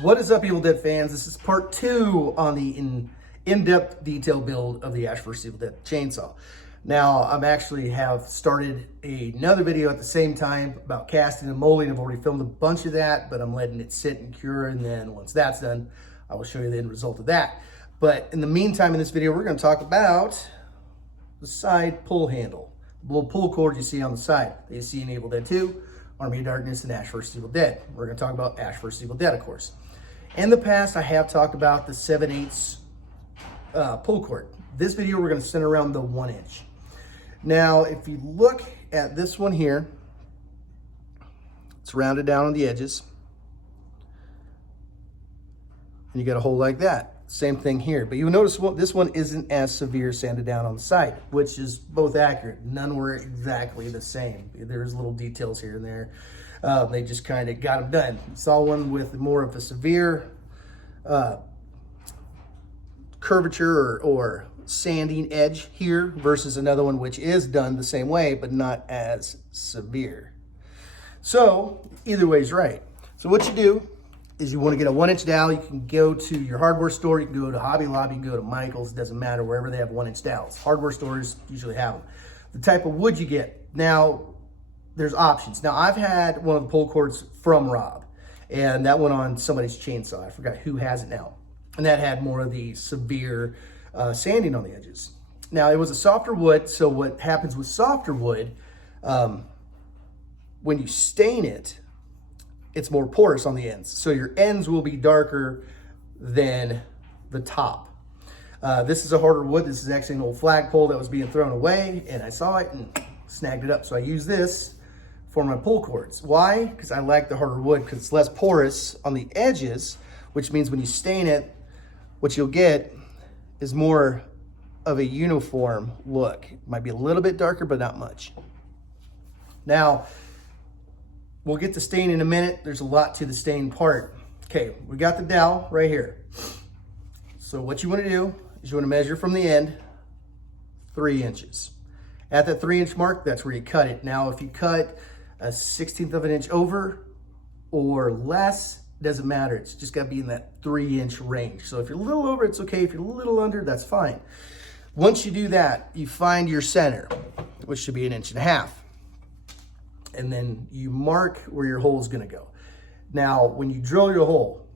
What is up, Evil Dead fans? This is part 2 on the in-depth detail build of the Ash vs. Evil Dead chainsaw. Now, I'm actually have started another video at the same time about casting and molding. I've already filmed a bunch of that, but I'm letting it sit and cure, and then once that's done, I will show you the end result of that. But in the meantime, in this video, we're going to talk about the side pull handle. The little pull cord you see on the side that you see in Evil Dead 2, Army of Darkness, and Ash vs. Evil Dead. We're going to talk about Ash vs. Evil Dead, of course. In the past, I have talked about the 7/8 pull cord. This video, we're going to center around the 1 inch. Now, if you look at this one here, it's rounded down on the edges. And you got a hole like that. Same thing here. But you'll notice this one isn't as severe sanded down on the side, which is both accurate. None were exactly the same. There's little details here and there. They just kind of got them done. Saw one with more of a severe curvature or sanding edge here versus another one which is done the same way but not as severe. So either way is right. So what you do is you want to get a 1 inch dowel. You can go to your hardware store, you can go to Hobby Lobby, you can go to Michael's, it doesn't matter, wherever they have 1 inch dowels. Hardware stores usually have them. The type of wood you get. Now, there's options. Now, I've had one of the pull cords from Rob, and that went on somebody's chainsaw. I forgot who has it now. And that had more of the severe sanding on the edges. Now, it was a softer wood, so what happens with softer wood, when you stain it, it's more porous on the ends. So your ends will be darker than the top. This is a harder wood. This is actually an old flagpole that was being thrown away, and I saw it and snagged it up. So I use this for my pull cords. Why? Because I like the harder wood because it's less porous on the edges, which means when you stain it, what you'll get is more of a uniform look. It might be a little bit darker, but not much. Now, we'll get to stain in a minute. There's a lot to the stain part. Okay, we got the dowel right here. So what you want to do is you want to measure from the end 3 inches. At that 3 inch mark, that's where you cut it. Now, if you cut a 1/16 of an inch over or less, it doesn't matter. It's just got to be in that 3 inch range. So if you're a little over, it's okay. If you're a little under, that's fine. Once you do that, you find your center, which should be 1.5 inches. And then you mark where your hole is going to go. Now, when you drill your hole,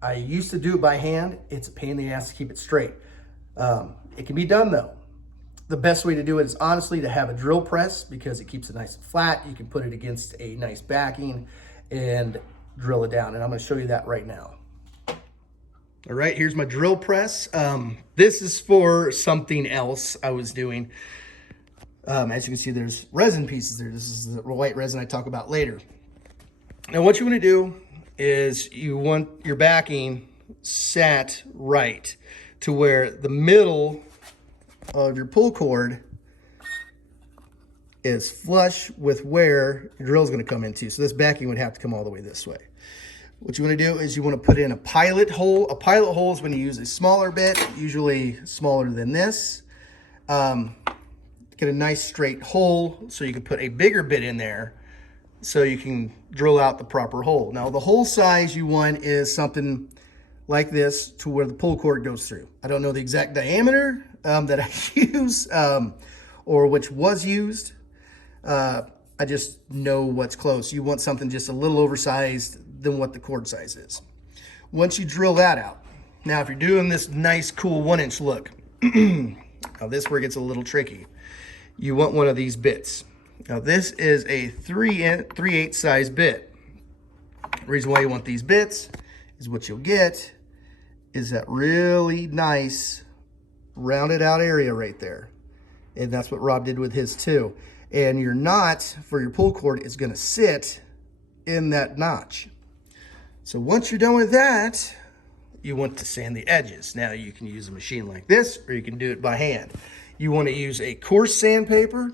I used to do it by hand. It's a pain in the ass to keep it straight. It can be done though. The best way to do it is honestly to have a drill press because it keeps it nice and flat. You can put it against a nice backing and drill it down. And I'm going to show you that right now. All right, here's my drill press. This is for something else I was doing. As you can see, there's resin pieces there. This is the white resin I talk about later. Now, what you want to do is you want your backing sat right to where the middle of your pull cord is flush with where your drill is going to come into. So this backing would have to come all the way this way. What you want to do is you want to put in a pilot hole. A pilot hole is when you use a smaller bit, usually smaller than this. Get a nice straight hole so you can put a bigger bit in there so you can drill out the proper hole. Now, the hole size you want is something like this to where the pull cord goes through. I don't know the exact diameter that I use or which was used. I just know what's close. You want something just a little oversized than what the cord size is. Once you drill that out, now if you're doing this nice cool 1 inch look, now this is where it gets a little tricky. You want one of these bits. Now this is a 3/8 size bit. The reason why you want these bits is what you'll get is that really nice rounded out area right there. And that's what Rob did with his too. And your knot for your pull cord is gonna sit in that notch. So once you're done with that, you want to sand the edges. Now you can use a machine like this or you can do it by hand. You want to use a coarse sandpaper,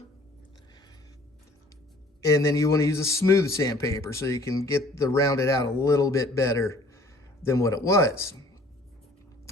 and then you want to use a smooth sandpaper so you can get the rounded out a little bit better than what it was.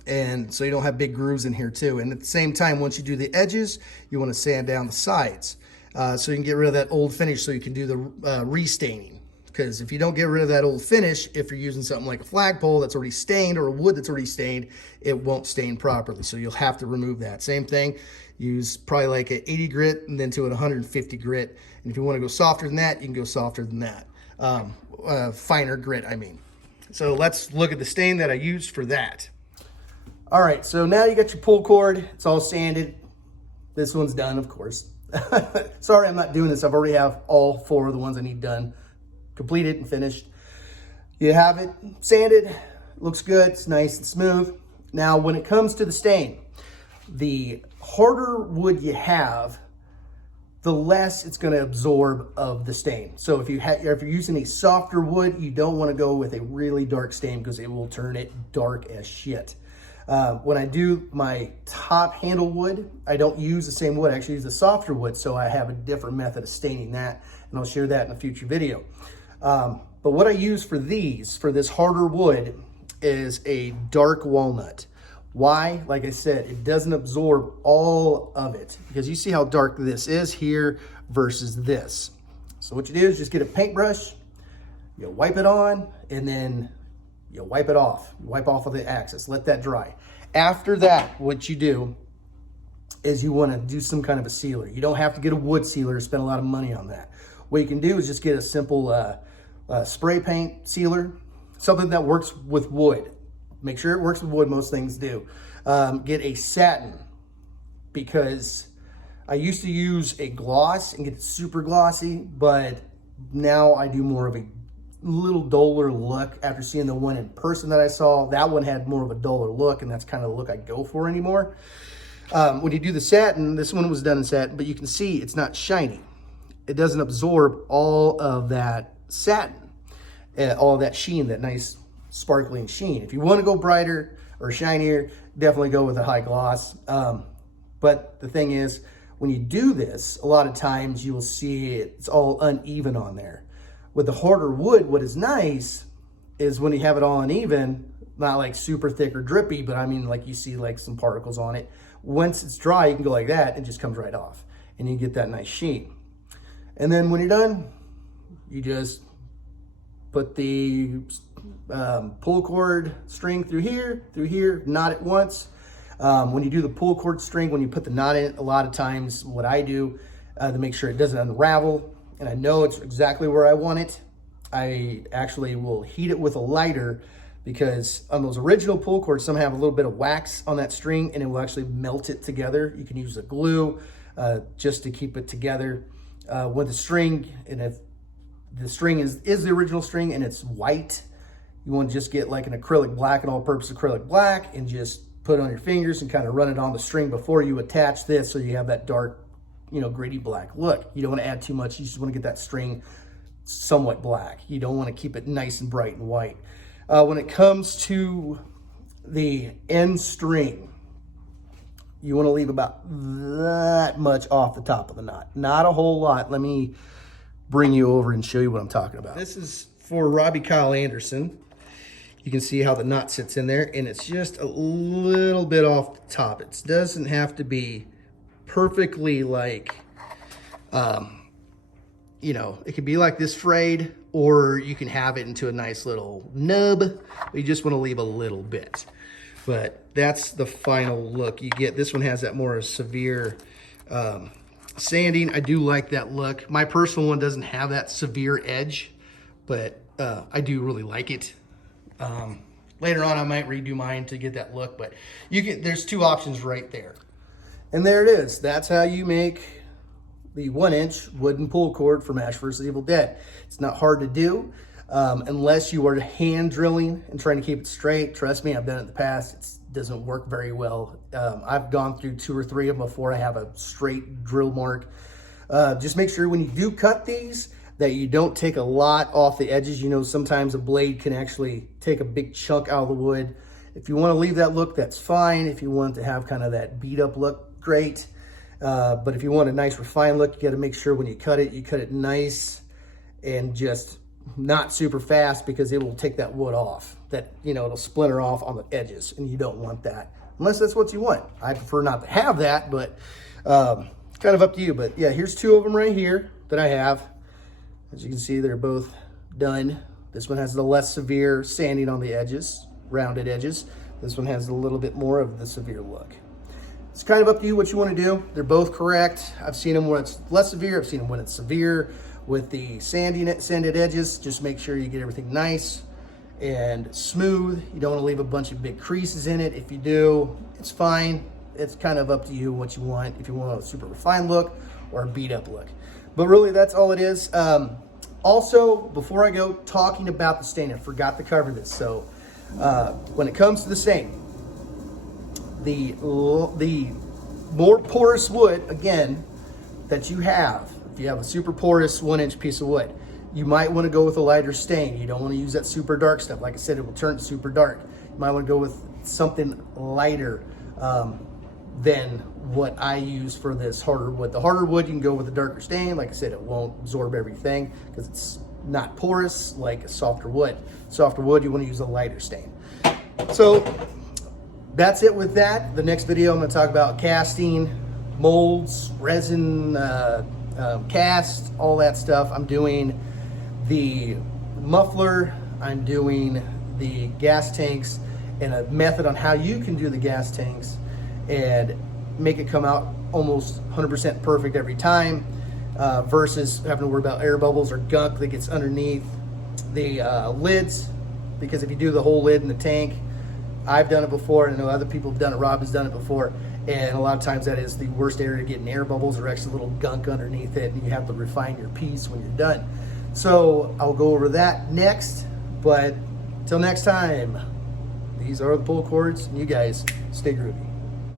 And so you don't have big grooves in here too. And at the same time, once you do the edges, you want to sand down the sides so you can get rid of that old finish so you can do the restaining. because if you don't get rid of that old finish, if you're using something like a flagpole that's already stained or a wood that's already stained, it won't stain properly. So you'll have to remove that. Same thing, use probably like an 80 grit and then to an 150 grit. And if you want to go softer than that, you can go softer than that. Finer grit, I mean. So let's look at the stain that I used for that. All right, so now you got your pull cord. It's all sanded. This one's done, of course. Sorry, I'm not doing this. I've already have all 4 of the ones I need done, completed and finished. You have it sanded, looks good, it's nice and smooth. Now, when it comes to the stain, the harder wood you have, the less it's going to absorb of the stain. So if you're using a softer wood, you don't want to go with a really dark stain because it will turn it dark as shit. When I do my top handle wood, I don't use the same wood. I actually use the softer wood, so I have a different method of staining that, and I'll share that in a future video. But what I use for this harder wood, is a dark walnut. Why? Like I said, it doesn't absorb all of it, because you see how dark this is here versus this. So what you do is just get a paintbrush, you wipe it on, and then you wipe it off. You wipe off of the axis, let that dry. After that, what you do is you want to do some kind of a sealer. You don't have to get a wood sealer, spend a lot of money on that. What you can do is just get a simple spray paint sealer, something that works with wood. Make sure it works with wood, most things do. Get a satin, because I used to use a gloss and get it super glossy, but now I do more of a little duller look after seeing the one in person that I saw. That one had more of a duller look, and that's kind of the look I go for anymore. When you do the satin, this one was done in satin, but you can see it's not shiny. It doesn't absorb all of that satin, all of that sheen, that nice sparkling sheen. If you want to go brighter or shinier, definitely go with a high gloss. But the thing is, when you do this, a lot of times you will see it's all uneven on there. With the harder wood, what is nice is when you have it all uneven, not like super thick or drippy, but I mean like you see like some particles on it. Once it's dry, you can go like that, and it just comes right off, and you get that nice sheen. And then when you're done, you just put the pull cord string through here, knot it once. When you do the pull cord string, when you put the knot in it, a lot of times what I do to make sure it doesn't unravel, and I know it's exactly where I want it, I actually will heat it with a lighter, because on those original pull cords, some have a little bit of wax on that string, and it will actually melt it together. You can use a glue just to keep it together. With the string, and if the string is the original string and it's white, you want to just get like an acrylic black, an all-purpose acrylic black, and just put it on your fingers and kind of run it on the string before you attach this, so you have that dark, gritty black look. You don't want to add too much. You just want to get that string somewhat black. You don't want to keep it nice and bright and white. When it comes to the end string, you want to leave about that much off the top of the knot. Not a whole lot. Let me bring you over and show you what I'm talking about. This is for Robbie Kyle Anderson. You can see how the knot sits in there, and it's just a little bit off the top. It doesn't have to be perfectly like, it could be like this frayed, or you can have it into a nice little nub. You just want to leave a little bit. But that's the final look you get. This one has that more severe sanding. I do like that look. My personal one doesn't have that severe edge, but I do really like it. Later on, I might redo mine to get that look, but there's 2 options right there. And there it is. That's how you make the 1-inch wooden pull cord from Ash vs. Evil Dead. It's not hard to do. Unless you are hand drilling and trying to keep it straight. Trust me, I've done it in the past. It doesn't work very well. I've gone through 2 or 3 of them before I have a straight drill mark. Just make sure when you do cut these that you don't take a lot off the edges. Sometimes a blade can actually take a big chunk out of the wood. If you want to leave that look, that's fine. If you want to have kind of that beat up look, great. But if you want a nice refined look, you got to make sure when you cut it nice and just not super fast, because it will take that wood off. It'll splinter off on the edges, and you don't want that unless that's what you want. I prefer not to have that, but kind of up to you. But yeah, here's 2 of them right here that I have. As you can see, they're both done. This one has the less severe sanding on the edges, rounded edges. This one has a little bit more of the severe look. It's kind of up to you what you want to do. They're both correct. I've seen them when it's less severe. I've seen them when it's severe. With the sanded edges, just make sure you get everything nice and smooth. You don't want to leave a bunch of big creases in it. If you do, it's fine. It's kind of up to you what you want, if you want a super refined look or a beat up look. But really, that's all it is. Also, before I go talking about the stain, I forgot to cover this. So when it comes to the stain, the more porous wood, again, that you have, if you have a super porous 1-inch piece of wood, you might want to go with a lighter stain. You don't want to use that super dark stuff. Like I said, it will turn super dark. You might want to go with something lighter than what I use for this harder wood. The harder wood, you can go with a darker stain. Like I said, it won't absorb everything because it's not porous like a softer wood. Softer wood, you want to use a lighter stain. So that's it with that. The next video, I'm going to talk about casting, molds, resin, cast, all that stuff. I'm doing the muffler, I'm doing the gas tanks, and a method on how you can do the gas tanks and make it come out almost 100% perfect every time, versus having to worry about air bubbles or gunk that gets underneath the lids. Because if you do the whole lid in the tank, I've done it before, and I know other people have done it. Rob has done it before, and a lot of times that is the worst area to get in air bubbles or actually little gunk underneath it, and you have to refine your piece when you're done. So I'll go over that next, but till next time, these are the pull cords, and you guys stay groovy.